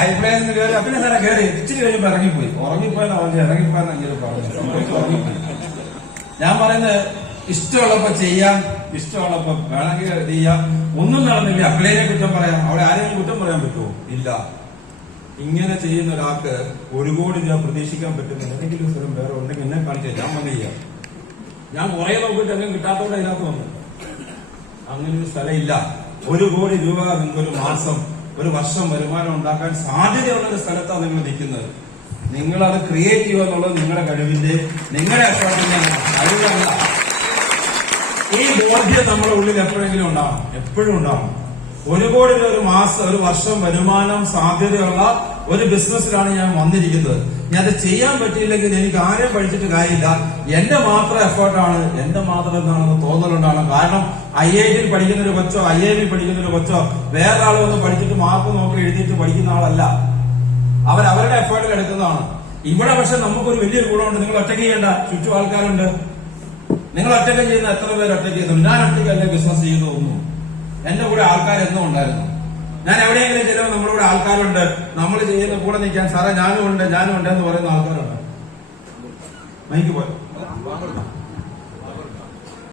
ഹൈപ്ലേന്ന് കയറി പിന്നെ സാറേ കയറി ഇച്ചിരി കഴിയുമ്പോ ഉറങ്ങിപ്പോയെന്ന് അവൻ ഇറങ്ങിപ്പോയെന്ന് അങ്ങനെ പറഞ്ഞു ഉറങ്ങിപ്പോയി. ഞാൻ പറയുന്നത് ഇഷ്ടമുള്ളപ്പോ ചെയ്യാം, ഇഷ്ടമുള്ളപ്പോ വേണമെങ്കിൽ ചെയ്യാം. ഒന്നും നടന്നില്ല, അക്കളേനെ കുറ്റം പറയാം, അവിടെ ആരെങ്കിലും കുറ്റം പറയാൻ പറ്റുമോ? ഇല്ല. ഇങ്ങനെ ചെയ്യുന്ന ഒരാൾക്ക് 1 കോടി രൂപ പ്രതീക്ഷിക്കാൻ പറ്റുന്ന ഏതെങ്കിലും സ്ഥലം വേറെ ഉണ്ടെങ്കിൽ എന്നെ കാണിച്ചാൽ ഞാൻ വന്ന് ചെയ്യാം. ഞാൻ കുറെ നോക്കിയിട്ട് എങ്ങനെ കിട്ടാത്തോടെ അതിനകത്ത് വന്നു. അങ്ങനെ ഒരു സ്ഥലം ഇല്ല. 1 കോടി രൂപ നിങ്ങൾക്ക് ഒരു മാസം, ഒരു വർഷം വരുമാനം ഉണ്ടാക്കാൻ സാധ്യതയുള്ള ഒരു സ്ഥലത്താണ് നിങ്ങൾ നിൽക്കുന്നത്. നിങ്ങളത് ക്രിയേറ്റ് ചെയ്യുക എന്നുള്ളത് നിങ്ങളുടെ കഴിവിന്റെ, നിങ്ങളുടെ എഫേർട്ടിന്റെ കഴിവല്ല. ഈ ബോധ്യം നമ്മുടെ ഉള്ളിൽ എപ്പോഴെങ്കിലും ഉണ്ടാവണം, എപ്പോഴും ഉണ്ടാവണം. 1 കോടി രൂപ ഒരു മാസം, ഒരു വർഷം വരുമാനം സാധ്യതയുള്ള ഒരു ബിസിനസ്സിലാണ് ഞാൻ വന്നിരിക്കുന്നത്. ഞാൻ അത് ചെയ്യാൻ പറ്റിയില്ലെങ്കിൽ എനിക്ക് ആരെയും പഠിച്ചിട്ട് കാര്യമില്ല. എന്റെ മാത്രം എഫേർട്ടാണ്, എന്റെ മാത്രം എന്താണെന്ന് തോന്നലുണ്ടാണ്. കാരണം IIT പഠിക്കുന്ന ഒരു കൊച്ചോ, IIM പഠിക്കുന്ന ഒരു കൊച്ചോ വേറെ ആൾ വന്ന് പഠിച്ചിട്ട് മാർക്ക് നോക്കി എഴുതിയിട്ട് പഠിക്കുന്ന ആളല്ല. അവരുടെ എഫേർട്ടിൽ എടുക്കുന്നതാണ്. ഇവിടെ പക്ഷെ നമുക്കൊരു വലിയൊരു ഗുണമുണ്ട്. നിങ്ങൾ ഒറ്റയ്ക്ക് ചെയ്യേണ്ട, ചുറ്റും ആൾക്കാരുണ്ട്. നിങ്ങൾ ഒറ്റയ്ക്ക് ചെയ്യുന്ന എത്ര പേര് ഒറ്റയ്ക്ക് ചെയ്യുന്നു? ഞാൻ ഒറ്റയ്ക്കല്ലേ ബിസിനസ് ചെയ്തു തോന്നുന്നു. എന്റെ കൂടെ ആൾക്കാരെന്നും ഉണ്ടായിരുന്നു. ഞാൻ എവിടെയെങ്കിലും ചെല്ലുമ്പോൾ നമ്മുടെ കൂടെ ആൾക്കാരുണ്ട്. നമ്മൾ ചെയ്യുന്ന കൂടെ നിൽക്കാൻ സാറേ ഞാനും ഉണ്ട് എന്ന് പറയുന്ന ആൾക്കാരുണ്ട്. മൈക്ക് പോയി